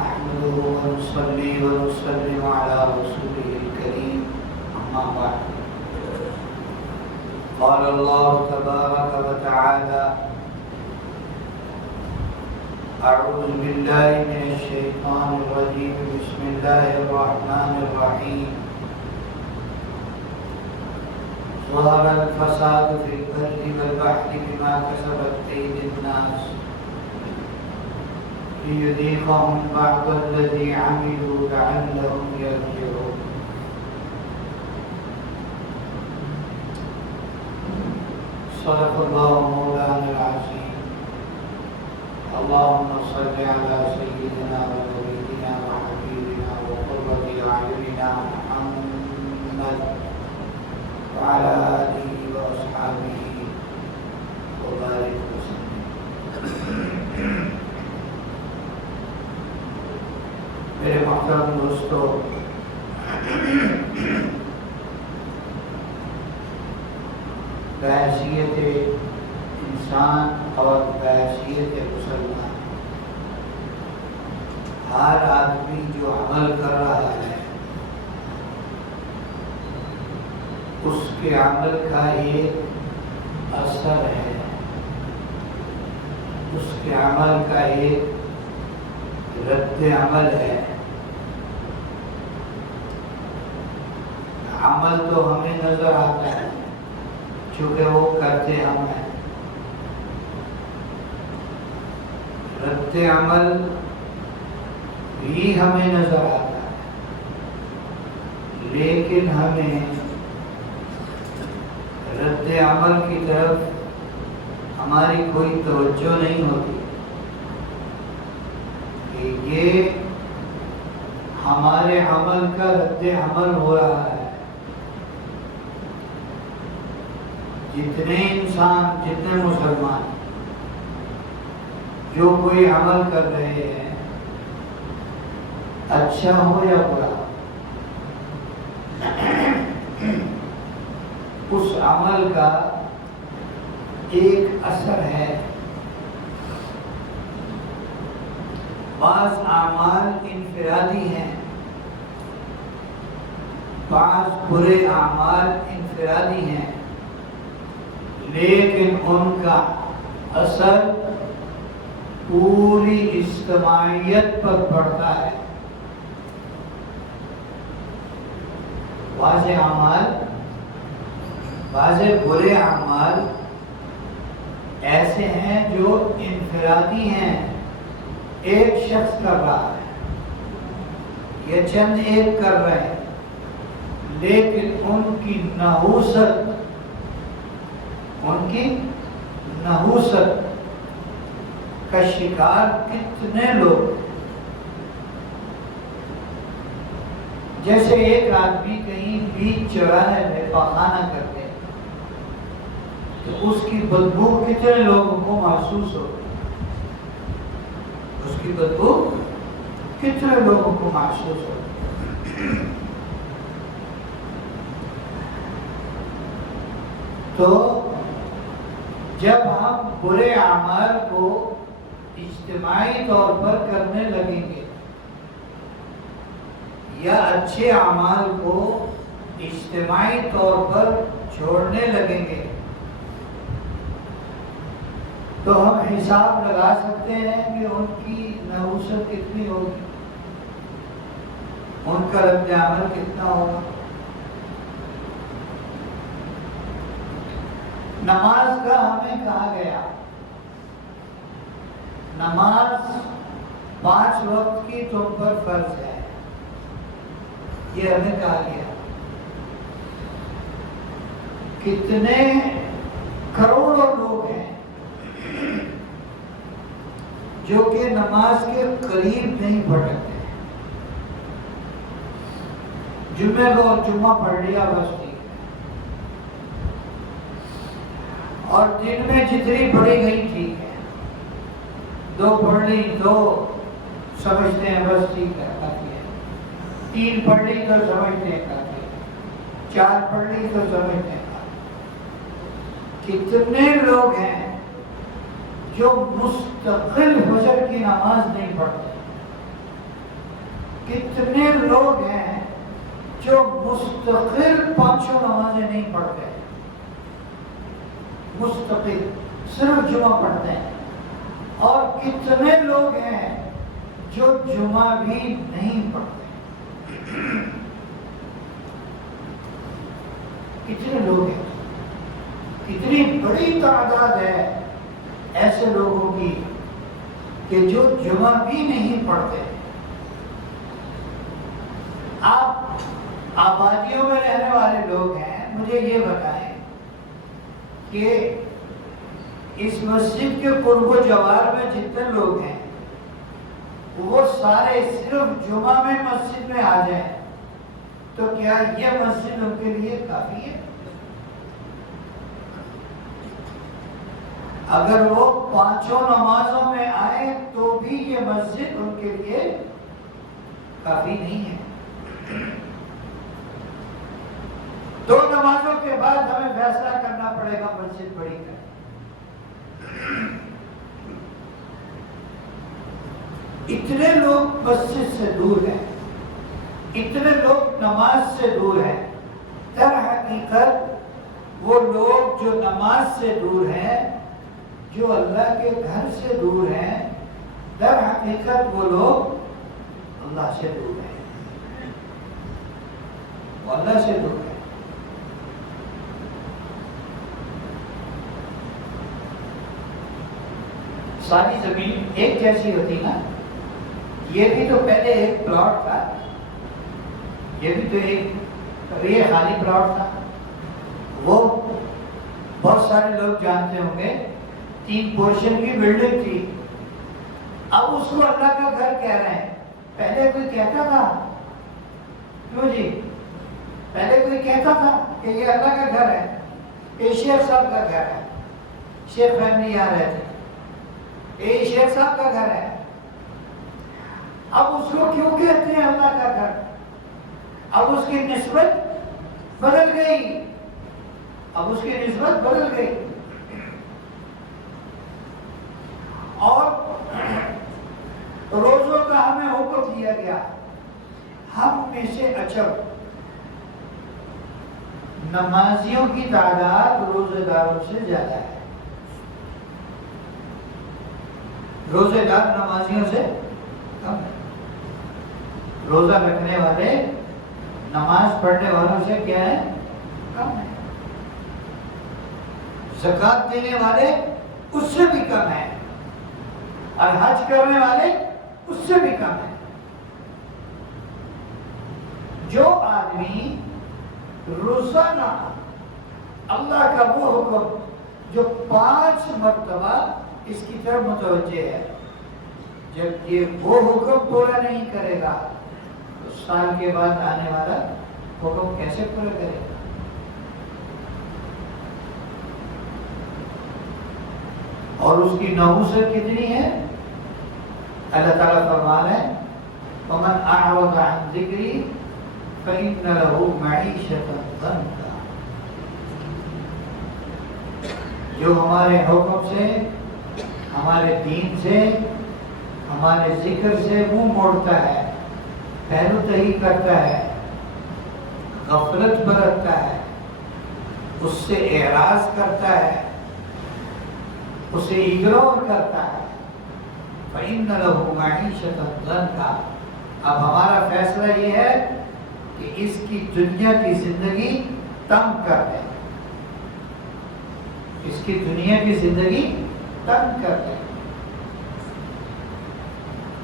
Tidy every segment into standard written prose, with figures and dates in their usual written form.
نحمده ونصلي ونسلم على رسوله الكريم أما بعد قال الله تبارك وتعالى أعوذ بالله من الشيطان الرجيم بسم الله الرحمن الرحيم ظهر الفساد في البر والبحر بما كسبت أيدي الناس ليذيقهم بعض الذي عملوا لعلهم يرجعون صدق الله مولانا العظيم اللهم صل على سيدنا ونبينا وحبيبنا وقرة أعيننا محمد وعلى آله وأصحابه وبارك وسلم. میرے محترم دوستو، بحیثیت انسان اور بحیثیت مسلمان ہر آدمی جو عمل کر رہا ہے اس کے عمل کا ایک اثر ہے، اس کے عمل کا ایک رد عمل ہے. عمل تو ہمیں نظر آتا ہے چونکہ وہ کرتے ہم ہیں، رد عمل بھی ہمیں نظر آتا ہے، لیکن ہمیں رد عمل کی طرف ہماری کوئی توجہ نہیں ہوتی کہ یہ ہمارے عمل کا رد عمل ہو رہا ہے. جتنے انسان، جتنے مسلمان جو کوئی عمل کر رہے ہیں، اچھا ہو یا برا، اس عمل کا ایک اثر ہے. بعض اعمال انفرادی ہیں، بعض برے اعمال انفرادی ہیں، لیکن ان کا اثر پوری اجتماعیت پر پڑتا ہے. بعض اعمال، بعض برے اعمال ایسے ہیں جو انفرادی ہیں، ایک شخص کر رہا ہے یا چند ایک کر رہے ہیں، لیکن ان کی نحوست کا شکار کتنے لوگ. جیسے ایک آدمی کہیں بیچ چوراہے میں پخانہ کرتے ہیں تو اس کی بدبو کتنے لوگوں کو محسوس ہوتی ہے، اس کی بدبو کتنے لوگوں کو محسوس ہوتی ہے. تو جب ہم برے اعمال کو اجتماعی طور پر کرنے لگیں گے یا اچھے اعمال کو اجتماعی طور پر چھوڑنے لگیں گے تو ہم حساب لگا سکتے ہیں کہ ان کی نحوست کتنی ہوگی، ان کا رد عمل کتنا ہوگا. نماز کا ہمیں کہا گیا، نماز 5 وقت کی تم پر فرض ہے، یہ ہمیں کہا گیا. کتنے کروڑوں لوگ ہیں جو کہ نماز کے قریب نہیں بھٹکتے. جمعہ کو جمعہ پڑھ لیا بس ٹھیک ہے، اور دن میں جتنی پڑھی گئی ٹھیک ہے، 2 پڑھ لی تو سمجھتے ہیں بس ٹھیک ہے کافی ہے، 3 پڑھ لی تو سمجھتے ہیں کافی ہے، 4 پڑھ لی تو سمجھتے ہیں کافی. کتنے لوگ ہیں جو مستقل فجر کی نماز نہیں پڑھتے، کتنے لوگ ہیں جو مستقل پانچوں نمازیں نہیں پڑھتے، مستقل صرف جمعہ پڑھتے ہیں، اور کتنے لوگ ہیں جو جمعہ بھی نہیں پڑھتے، کتنے لوگ ہیں، کتنی بڑی تعداد ہے ایسے لوگوں کی کہ جو جمعہ بھی نہیں پڑھتے۔ آپ آبادیوں میں رہنے والے لوگ ہیں، مجھے یہ بتائیں کہ اس مسجد کے قرب و جوار میں جتنے لوگ ہیں وہ سارے صرف جمعہ میں مسجد میں آ جائیں تو کیا یہ مسجد ان کے لیے کافی ہے؟ اگر وہ پانچوں نمازوں میں آئے تو بھی یہ مسجد ان کے لیے کافی نہیں ہے۔ دو نمازوں کے بعد ہمیں فیصلہ کرنا پڑے گا مسجد بڑی کریں۔ اتنے لوگ مسجد سے دور ہیں، اتنے لوگ نماز سے دور ہیں۔ در حقیقت وہ لوگ جو نماز سے دور ہیں، جو اللہ کے گھر سے دور ہیں، در حقیقت وہ لوگ اللہ سے دور ہیں، وہ اللہ سے دور ہیں۔ ساری زمین ایک جیسی ہوتی نا، یہ بھی تو پہلے ایک پلاٹ تھا، یہ بھی تو ایک خالی پلاٹ تھا، وہ بہت سارے لوگ جانتے ہوں گے 3 پورشن کی بلڈنگ تھی، اب اس کو اللہ کا گھر کہہ رہے ہیں۔ پہلے کوئی کہتا تھا، کیوں جی؟ پہلے کوئی کہتا تھا کہ یہ اللہ کا گھر ہے، یہ شیخ صاحب کا گھر ہے، شیخ فیملی یہاں رہتے، یہ شیخ صاحب کا گھر ہے۔ اب اس کو کیوں کہتے ہیں اللہ کا گھر؟ اب اس کی نسبت بدل گئی، اب اس کی نسبت بدل گئی، اور روزوں کا ہمیں حکم دیا گیا۔ ہم میں سے اچھب نمازیوں کی تعداد روزے داروں سے زیادہ ہے، روزے دار نمازیوں سے کم ہے۔ روزہ رکھنے والے نماز پڑھنے والوں سے کیا ہے؟ کم ہے۔ زکوٰۃ دینے والے اس سے بھی کم ہے، اور حج کرنے والے اس سے بھی کم ہے۔ جو آدمی روزانہ اللہ کا وہ حکم جو 5 مرتبہ اس کی طرف متوجہ ہے، جب یہ وہ حکم پورا نہیں کرے گا تو سال کے بعد آنے والا حکم کیسے پورا کرے گا؟ اور اس کی نحوست کتنی ہے؟ اللہ تعالیٰ فرما رہے ہیں وَمَنْ أَعْرَضَ عَنْ ذِكْرِي فَإِنَّ لَهُ مَعِيشَةً ضَنْكًا۔ جو ہمارے حکم سے، ہمارے دین سے، ہمارے ذکر سے منہ موڑتا ہے، پہلو تہی کرتا ہے، غفلت برتتا ہے، اس سے اعراض کرتا ہے، اسے اگنور کرتا ہے، فَإِنَّ لَهُ مَعِيشَةً ضَنْكًا۔ اب ہمارا فیصلہ یہ ہے کہ اس کی دنیا کی زندگی تنگ کر دیں، اس کی دنیا کی زندگی تنگ کر دیں۔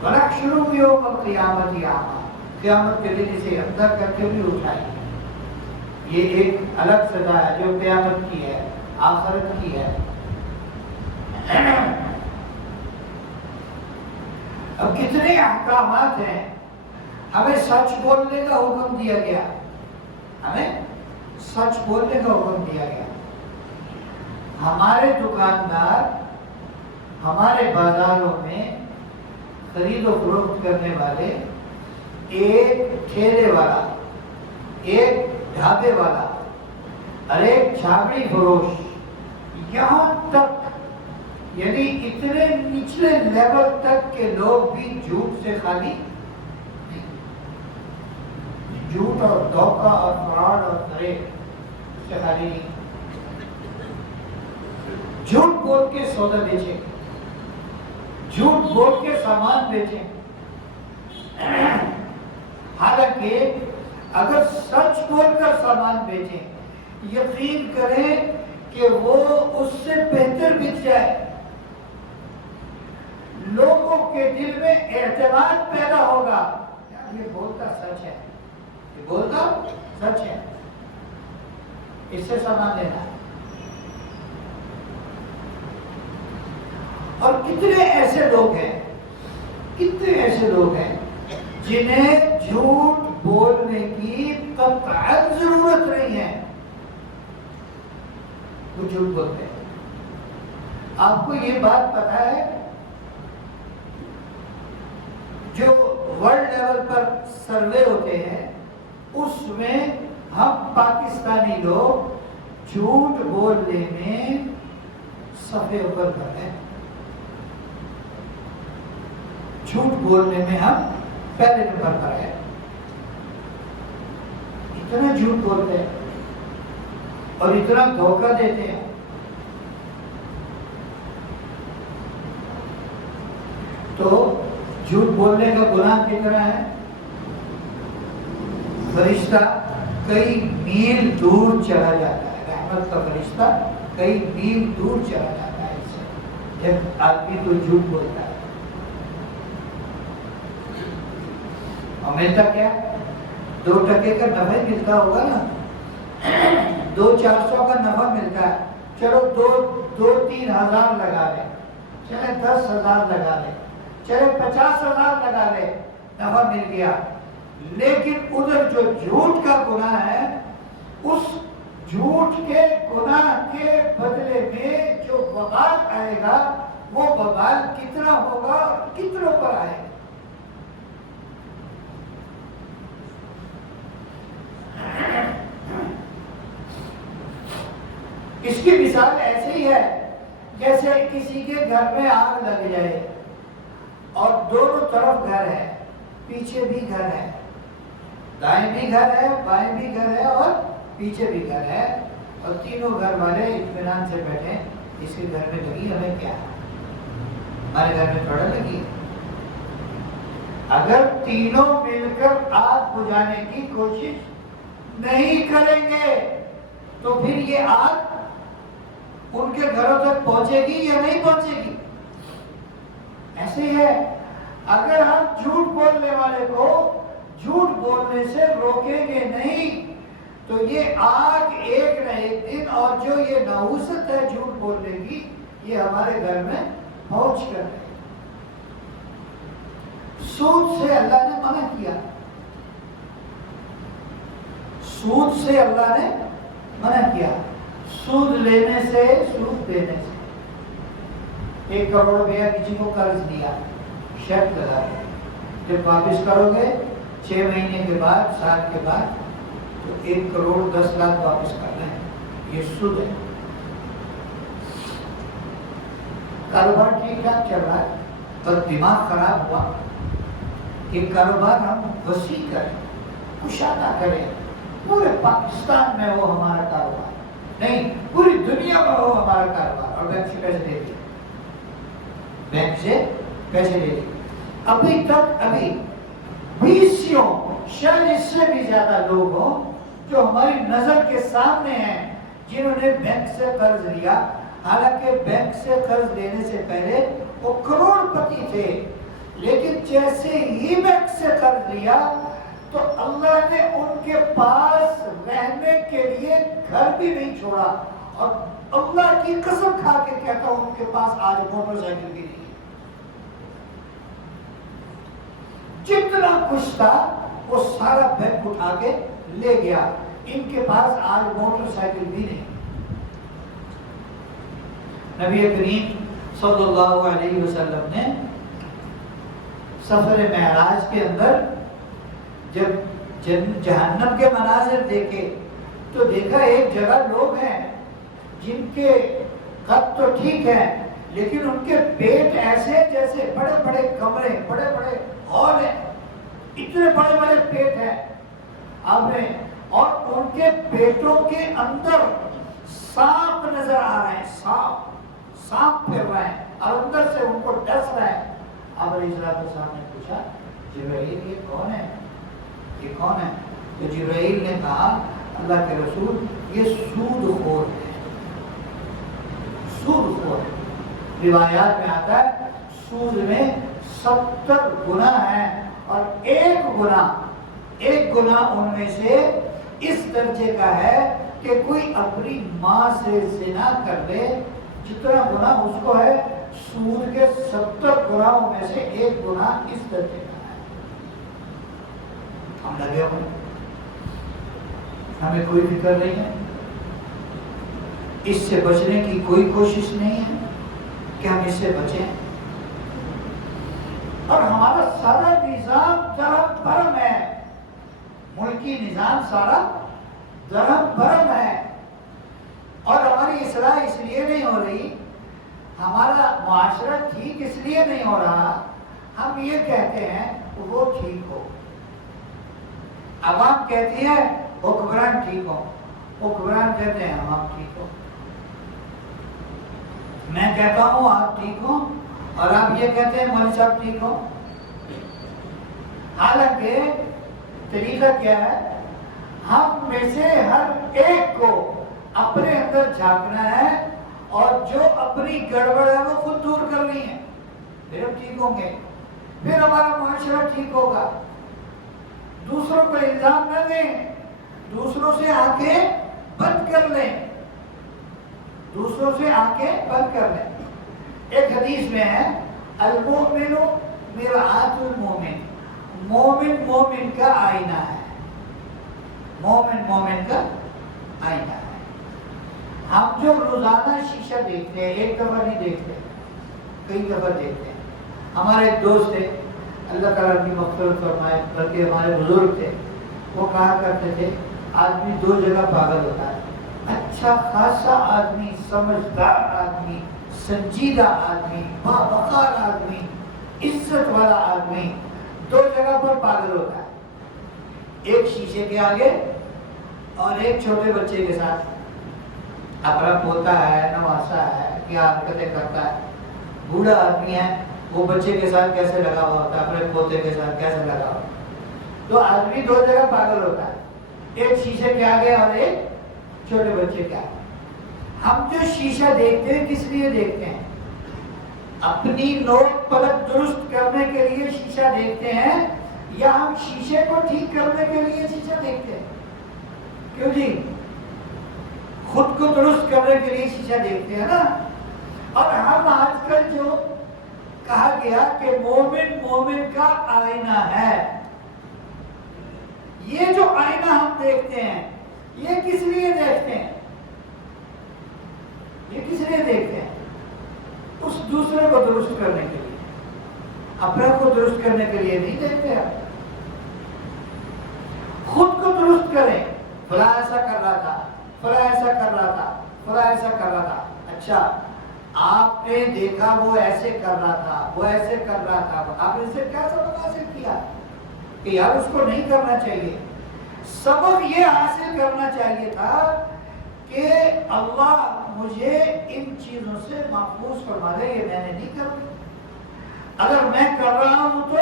وَنَحْشُرُهُ يَوْمَ الْقِيَامَةِ أَعْمَىٰ، قیامت کے دن اسے اندر کر کے بھی اٹھائیں گے۔ یہ ایک الگ سزا ہے جو قیامت کی ہے، آخرت کی ہے۔ اب کتنے احکامات ہیں۔ ہمیں سچ بولنے کا حکم دیا گیا، ہمیں سچ بولنے کا حکم دیا گیا۔ ہمارے دکاندار ہمارے بازاروں میں خرید و فروخت کرنے والے، ایک ٹھیلے والا، ایک ڈھابے والا اور ایک چھاپڑی فروش، یہاں تک یعنی اتنے نچلے لیول تک کے لوگ بھی جھوٹ سے خالی نہیں۔ جھوٹ اور دھوکہ اور فراڈ اور فریب سے خالی نہیں. جھوٹ بول کے سودا بیچیں، جھوٹ بول کے سامان بیچیں. حالانکہ اگر سچ بول کر سامان بیچیں، یقین کریں کہ وہ اس سے بہتر بک جائے. لوگوں کے دل میں اعتماد پیدا ہوگا، یہ بولتا سچ ہے، یہ بولتا سچ ہے، اس سے سامان لینا ہے. اور کتنے ایسے لوگ ہیں، کتنے ایسے لوگ ہیں جنہیں جھوٹ بولنے کی قطعاً ضرورت نہیں ہے، وہ جھوٹ بولتے ہیں. آپ کو یہ بات پتہ ہے جو ورلڈ لیول پر سروے ہوتے ہیں اس میں ہم پاکستانی لوگ جھوٹ بولنے میں صفحے اوپر پر ہیں. جھوٹ بولنے میں ہم پہلے نمبر پر ہیں. اتنا جھوٹ بولتے ہیں اور اتنا دھوکہ دیتے ہیں. تو جھوٹ بولنے کا گناہ کتنا ہے؟ فرشتہ کئی میل دور چلا جاتا ہے، رحمت کا فرشتہ کئی میل دور چلا جاتا ہے اس سے جب آدمی تو جھوٹ بولتا ہے. اور ملتا کیا؟ 2 ٹکے کا نفع ملتا ہوگا نا، 200-400 کا نفع ملتا ہے. چلو 2-3 ہزار لگا لیں، چلے 10,000 لگا لیں، چلے 50,000 لگا لیں، نفع مل گیا. لیکن ادھر جو جھوٹ کا گناہ ہے، اس جھوٹ کے گناہ کے بدلے میں جو وبال آئے گا وہ وبال کتنا ہوگا اور کتنوں پر آئے گا. اس کی مثال ایسے ہی ہے جیسے کسی کے گھر میں آگ لگ جائے اور دونوں طرف گھر ہے، پیچھے بھی گھر ہے، دائیں بھی گھر ہے، بائیں بھی گھر ہے اور پیچھے بھی گھر ہے، اور تینوں گھر والے اطمینان سے بیٹھے. اس کے گھر میں لگی، ہمیں کیا ہے، ہمارے گھر میں تھوڑا لگی. اگر تینوں مل کر آگ بجھانے کی کوشش نہیں کریں گے تو پھر یہ آگ ان کے گھروں تک پہنچے گی یا نہیں پہنچے گی؟ ایسے ہی ہے، اگر ہم جھوٹ بولنے والے کو جھوٹ بولنے سے روکیں گے نہیں تو یہ آگ ایک نہ ایک دن، اور جو یہ نحوست ہے جھوٹ بولنے کی، یہ ہمارے گھر میں پہنچ کر ہے. سود سے اللہ نے منع کیا، سود سے اللہ نے منع کیا. سود لینے سے، سود دینے سے. 1 کروڑ روپیہ کسی کو قرض دیا، شرط لگا کے جب واپس کرو گے 6 مہینے کے بعد، سال کے بعد، تو 1 کروڑ 10 لاکھ واپس کرنا ہے. یہ سود ہے. کاروبار ٹھیک ٹھاک چل رہا ہے پر دماغ خراب ہوا کہ کاروبار ہم وسیع کریں، کشادہ کریں، پورے پاکستان میں وہ ہمارا کاروبار نہیں، پوری دنیا میں وہ ہمارا کاروبار. اور بینک سے پیسے دے دیے، بینک سے پیسے لے لیے. ابھی تک 20 شاید اس سے بھی زیادہ لوگ ہوں جو ہماری نظر کے سامنے ہیں جنہوں نے بینک سے قرض لیا. حالانکہ بینک سے قرض لینے سے پہلے وہ کروڑ پتی تھے، لیکن جیسے ہی بینک سے قرض لیا تو اللہ نے ان کے پاس رہنے کے لیے گھر بھی نہیں چھوڑا. اور اللہ کی قسم کھا کے کہتا ہوں ان کے پاس آج موٹر سائیکل بھی نہیں. جتنا کچھ تھا وہ سارا بینک اٹھا کے لے گیا. ان کے پاس آج موٹر سائیکل بھی نہیں. نبی کریم صلی اللہ علیہ وسلم نے سفر معراج کے اندر جب جہنم کے مناظر دیکھے تو دیکھا ایک جگہ لوگ ہیں جن کے قد تو ٹھیک ہے لیکن ان کے پیٹ ایسے جیسے بڑے بڑے کمرے، بڑے بڑے ہال ہیں، اتنے بڑے بڑے پیٹ ہیں. آپ نے، اور ان کے پیٹوں کے اندر سانپ نظر آ رہے ہیں، سانپ پھر رہے ہیں اور اندر سے ان کو ڈس رہے ہیں۔ اب علیہ السلام نے پوچھا جبرائیل یہ کون ہے، یہ کون ہے؟ تو جبرائیل نے کہا اللہ کے رسول یہ سود خور ہے، سود خور ہے۔ روایات میں آتا ہے سود میں 70 گناہ ہیں اور ایک گناہ ان میں سے اس درجے کا ہے کہ کوئی اپنی ماں سے زنا کر لے، جتنا گناہ اس کو ہے سود کے 70 گناہوں میں سے ایک گناہ اس درجے کا ہے۔ ہم لگے ہوئے، ہمیں کوئی فکر نہیں ہے، اس سے بچنے کی کوئی کوشش نہیں ہے کہ ہم اس سے بچیں، اور ہمارا سارا نظام درہم برہم ہے، ملکی نظام سارا درہم برہم ہے، اور ہماری اصلاح اس لیے نہیں ہو رہی، ہمارا معاشرہ ٹھیک اس لیے نہیں ہو رہا، ہم یہ کہتے ہیں وہ ٹھیک ہو، عوام کہتی ہے حکمران ٹھیک ہو، حکمران کہتے ہیں عوام ٹھیک ہو، میں کہتا ہوں آپ ٹھیک ہو اور آپ یہ کہتے ہیں مولوی صاحب ٹھیک ہو۔ حالانکہ طریقہ کیا ہے، ہم میں سے ہر ایک کو اپنے اندر جھانکنا ہے اور جو اپنی گڑبڑ ہے وہ خود دور کرنی ہے، پھر ہم ٹھیک ہوں گے، پھر ہمارا معاشرہ ٹھیک ہوگا۔ دوسروں کو الزام نہ دیں، دوسروں سے آنکھیں بند کر لیں، دوسروں سے آنکھیں بند کر لیں۔ ایک حدیث میں ہے المؤمن مرآۃ المؤمن، مومن مومن کا آئینہ ہے، مومن مومن کا آئینہ ہے۔ ہم جو روزانہ شیشہ دیکھتے ہیں، ایک دفعہ نہیں دیکھتے، کئی دفعہ دیکھتے ہیں۔ ہمارے ایک دوست تھے، اللہ تعالیٰ کی مغفرت فرمائے، بلکہ ہمارے بزرگ تھے، وہ کہا کرتے تھے آدمی 2 جگہ پاگل ہوتا ہے، اچھا خاصا آدمی، سمجھدار آدمی، سنجیدہ آدمی، باوقار آدمی، عزت والا آدمی 2 جگہ پر پاگل ہوتا ہے، ایک شیشے کے آگے اور ایک چھوٹے بچے کے ساتھ۔ اپنا پوتا ہے، نواسا ہے، کیا حرکتیں کرتا ہے، بوڑھا آدمی ہے، وہ بچے کے ساتھ کیسے لگا ہوا ہوتا ہے، اپنے پوتے کے ساتھ کیسے لگا ہوا، تو آدمی 2 جگہ پاگل ہوتا ہے، ایک شیشے کے آگے اور ایک چھوٹے بچے کے آگے۔ ہم جو شیشہ دیکھتے ہیں کس لیے دیکھتے ہیں؟ اپنی نوک پلک درست کرنے کے لیے شیشہ دیکھتے ہیں، یا ہم شیشے کو ٹھیک کرنے کے لیے شیشہ دیکھتے ہیں؟ کیوں جی؟ خود کو درست کرنے کے لیے شیشہ دیکھتے ہیں نا۔ اور ہم آج کل جو کہا گیا کہ مومن مومن کا آئینہ ہے، یہ جو آئینہ ہم دیکھتے ہیں یہ کس لیے دیکھتے ہیں؟ یہ کس لیے دیکھتے ہیں؟ اس دوسرے کو درست کرنے کے لیے، اپنے کو درست کرنے کے لیے نہیں دیکھتے آپ۔ خود کو درست کریں، فلاں ایسا کر رہا تھا، فلاں ایسا کر رہا تھا، فلاں ایسا کر رہا تھا، اچھا آپ نے دیکھا وہ ایسے کر رہا تھا، وہ ایسے کر رہا تھا، آپ نے اسے کیا سبق حاصل کیا کہ یار اس کو نہیں کرنا چاہیے؟ سبق یہ حاصل کرنا چاہیے تھا کہ اللہ مجھے ان چیزوں سے محفوظ فرما دے، یہ میں نے نہیں کرنا، اگر میں کر رہا ہوں تو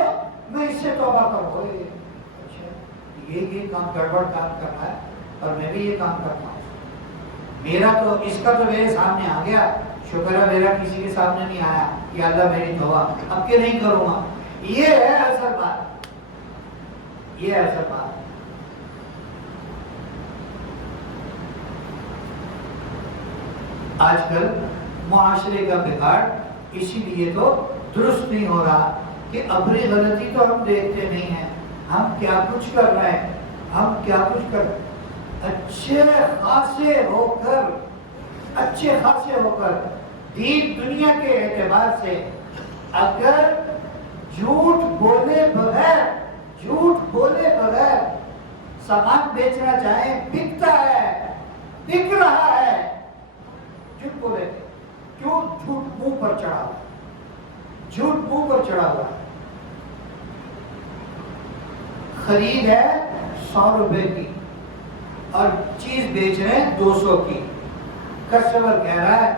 میں اس سے توبہ کروں، اچھا یہ کام گڑبڑ کام کر رہا ہے اور میں بھی یہ کام کرتا ہوں، میرا تو اس کا تو میرے سامنے آ گیا، شکر ہے میرا کسی کے سامنے نہیں آیا، یا اللہ میری توبہ اب کے نہیں کروں گا۔ یہ ہے اصل بات، یہ ہے اصل بات۔ آج کل معاشرے کا بگاڑ اسی لیے تو درست نہیں ہو رہا کہ اپنی غلطی تو ہم دیکھتے نہیں ہیں، ہم کیا کچھ کر رہے ہیں، ہم کیا کچھ کر اچھے خاصے ہو کر دین دنیا کے اعتبار سے اگر جھوٹ بولے بغیر سامان بیچنا چاہیں، بکتا ہے، بک رہا ہے، جھوٹ بولے، کیوں؟ جھوٹ منہ پر چڑھا ہوا، جھوٹ منہ پر چڑھا ہوا، خرید ہے 100 روپے کی اور چیز بیچ رہے ہیں 200 کی. کسٹمر کہہ رہا ہے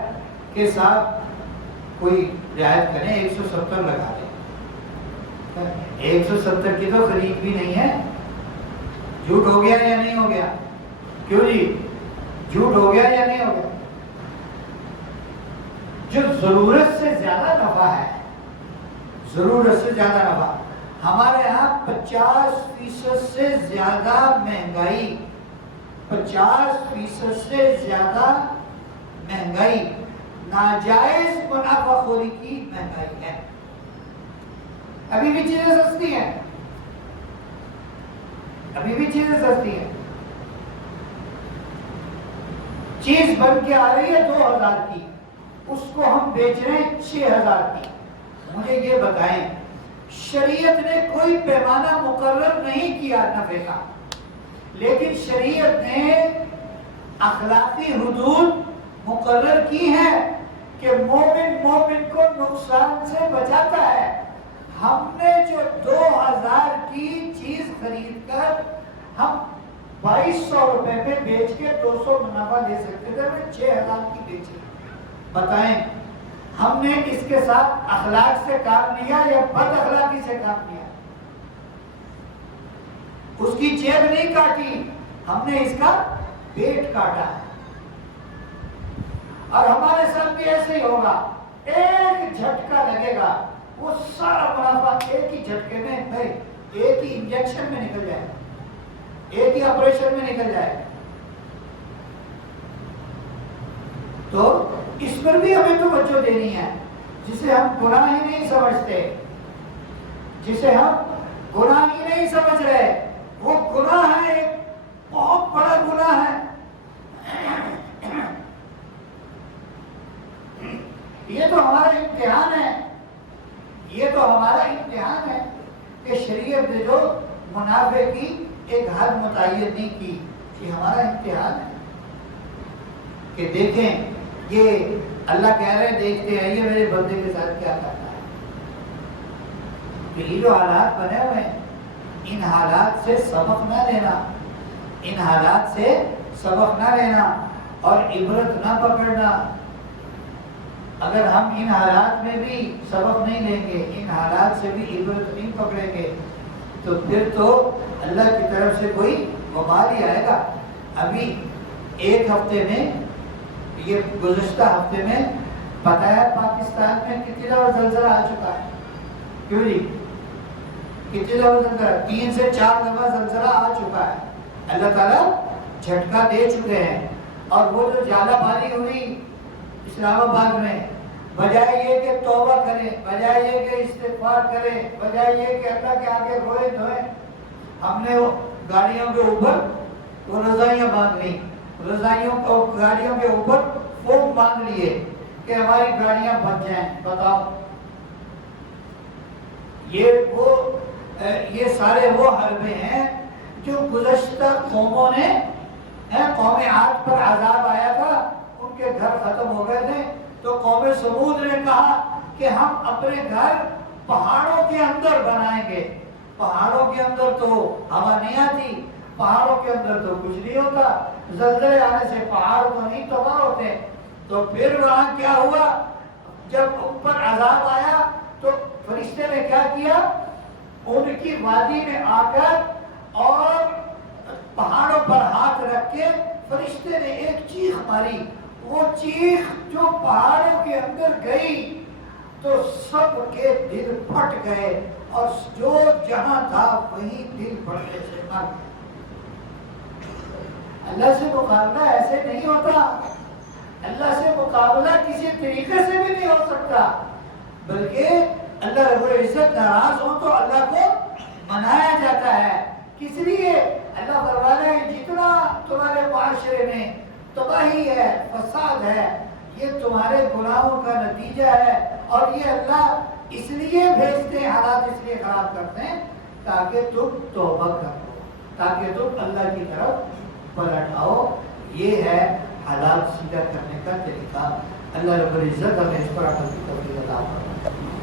کہ صاحب کوئی رعایت کریں 170 لگا دیں. 170 کی تو خرید بھی نہیں ہے. جھوٹ ہو گیا یا نہیں ہو گیا؟ کیوں جی جھوٹ ہو گیا یا نہیں ہو گیا؟ جو ضرورت سے زیادہ نفع ہے، ضرورت سے زیادہ نفع، ہمارے یہاں 50% سے زیادہ مہنگائی، 50% سے زیادہ مہنگائی ناجائز منافع خوری کی مہنگائی ہے. ابھی بھی چیزیں سستی ہیں، ابھی بھی چیزیں سستی ہیں. چیز بن کے آ رہی ہے 2000 کی، اس کو ہم بیچ رہے ہیں 6000 کی. مجھے یہ بتائیں شریعت نے کوئی پیمانہ مقرر نہیں کیا نفع کا، لیکن شریعت نے اخلاقی حدود مقرر کی ہیں کہ مومن مومن کو نقصان سے بچاتا ہے. ہم نے جو 2000 کی چیز خرید کر ہم 2200 روپے میں بیچ کے 200 منافع لے سکتے تھے، ہمیں 6000 کی بیچی. بتائیں ہم نے اس کے ساتھ اخلاق سے کام لیا یا بد اخلاقی سے کام لیا؟ اس کی جیب نہیں کاٹی، ہم نے اس کا پیٹ کاٹا ہے. اور ہمارے ساتھ بھی ایسے ہی ہوگا. ایک جھٹکا لگے گا، وہ سارا منافع ایک ہی جھٹکے میں، ایک ہی انجیکشن میں نکل جائے، ایک ہی آپریشن میں نکل جائے. تو اس پر بھی ہمیں توجہ دینی ہے. جسے ہم گناہ ہی نہیں سمجھتے، جسے ہم گناہ ہی نہیں سمجھ رہے، وہ گناہ ہے، ایک بہت بڑا گناہ ہے. یہ تو ہمارا امتحان ہے، یہ تو ہمارا امتحان ہے کہ شریعت نے جو منافع کی ایک حد متعین نہیں کی. یہ ہمارا امتحان ہے کہ دیکھیں یہ اللہ کہہ رہے ہیں دیکھتے ہیں یہ میرے بندے کے ساتھ کیا کرتا ہے. یہ جو حالات بنے ہوئے ہیں، ان حالات سے سبق نہ لینا، ان حالات سے سبق نہ لینا اور عبرت نہ پکڑنا. اگر ہم ان حالات میں بھی سبق نہیں لیں گے، ان حالات سے بھی عبرت نہیں پکڑیں گے، تو پھر تو اللہ کی طرف سے کوئی وبال ہی آئے گا. ابھی ایک ہفتے میں، یہ گزشتہ ہفتے میں پتہ ہے پاکستان میں کتنی دفعہ زلزلہ آ چکا ہے؟ کیوں جی کتنی دفعہ زلزلہ؟ 3 سے 4 دفعہ زلزلہ آ چکا ہے. اللہ تعالیٰ جھٹکا دے چکے ہیں. اور وہ جو ژالہ باری ہوئی اسلام آباد میں، بجائے یہ کہ توبہ کریں، بجائے یہ کہ استغفار کریں، بجائے یہ کہ اللہ کے آگے روئے دھوئیں، ہم نے وہ گاڑیوں کے اوپر وہ رضائیاں باندھ لی، رضائیوں کو گاڑیوں کے اوپر فوم باندھ لیے کہ ہماری گاڑیاں بچ جائیں. بتاؤ یہ سارے وہ حربے ہیں جو گزشتہ قوموں نے، قوم عاد پر عذاب آیا تھا، ان کے گھر ختم ہو گئے تھے، تو قوم سمود نے کہا کہ ہم اپنے گھر پہاڑوں کے اندر بنائیں گے. پہاڑوں کے اندر تو ہوا نہیں آتی، پہاڑوں کے اندر تو کچھ نہیں ہوتا، زلزلے آنے سے پہاڑ تو نہیں تباہ ہوتے. تو پھر وہاں کیا ہوا؟ جب ان پر عذاب آیا تو فرشتے نے کیا کیا؟ ان کی وادی میں آ کر اور پہاڑوں پر ہاتھ رکھ کے فرشتے نے ایک چیخ ماری. وہ چیخ جو پہاڑوں کے اندر گئی تو سب کے دل پھٹ گئے، اور جو جہاں تھا وہیں دل پھٹنے سے مر گئے. اللہ سے مقابلہ ایسے نہیں ہوتا، اللہ سے مقابلہ کسی طریقے سے بھی نہیں ہو سکتا، بلکہ اللہ رب العزت ناراض ہو تو اللہ کو منایا جاتا ہے. کس لیے؟ اللہ فرماتا ہے جتنا تمہارے معاشرے میں تباہی ہے، فساد ہے، یہ تمہارے گناہوں کا نتیجہ ہے. اور یہ اللہ اس لیے بھیجتے ہیں، حالات اس لیے خراب کرتے ہیں تاکہ تم توبہ کرو، تاکہ تم اللہ کی طرف پلٹ آؤ. یہ ہے حالات سیدھا کرنے کا طریقہ. اللہ رب العزت ہمیں اس پر عمل کی توفیق عطا فرمائے.